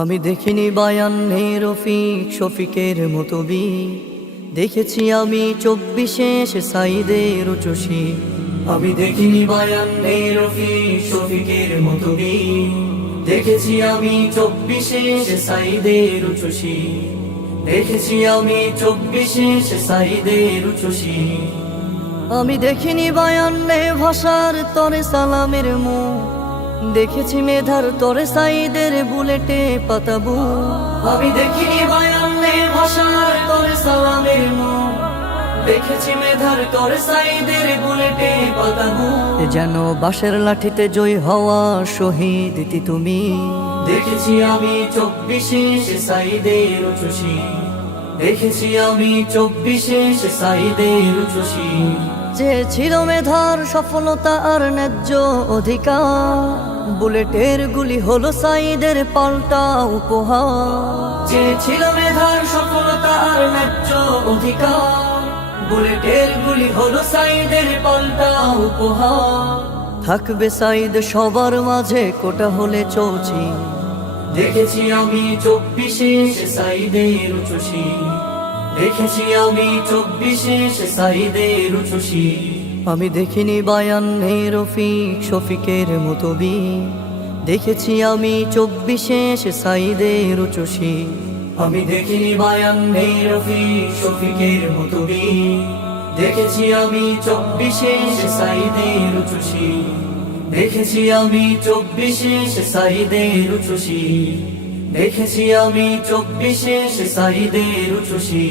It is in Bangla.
আমি দেখিনি বায়ান্নে রফিক শফিকের মতো বি, দেখেছি আমি 24 সাইদের উচুশি। আমি দেখিনি বায়ান্নে রফিক শফিকের মতো বি, দেখেছি আমি 24 সাইদের উচুশি। দেখেছি আমি 24 সাইদের উচুশি। আমি দেখিনি বায়ান্নে ভাষার তরে সালামের মুখ, দেখেছি মেধার তরে সাইদের বুলেটে পাতাবু। আমি দেখিনি বায়ান্নে ভাষার তরে সালামের মুখ, দেখেছি মেধার তরে সাইদের বুলেটে পাতাবু। যেন বাঁশের লাঠিতে জয় হওয়া শহীদ তুমি, দেখেছি আমি 24 সাইদের উচুশি। দেখেছি আমি 24 সাইদের উচুশি। যে ছিল মেধার সফলতা আর ন্যায্য অধিকার, বুলেটের গুলি হলো সাইদের পাল্টা উপহার। যে ছিল মেধার সফলতা আর ন্যায্য অধিকার, বুলেটের গুলি হলো সাইদের পাল্টা উপহার। থাকবে সাইদ সবার মাঝে কোটা হলে চৌচি, দেখেছি আমি 24 সাইদের উচুশি। দেখেছি আমি 24 সাইদের উচুশি। আমি দেখিনি বায়ান্নে রফিক শফিকের মতো বি, দেখেছি আমি 24 সাইদের উচুশি। আমি দেখিনি বায়ান্নে রফিক শফিকের মতো বি, দেখেছি আমি 24 সাইদের উচুশি। দেখেছি আমি 24 সাইদের উচুশি। দেখেছি আমি 24 সাইদের উচুশি।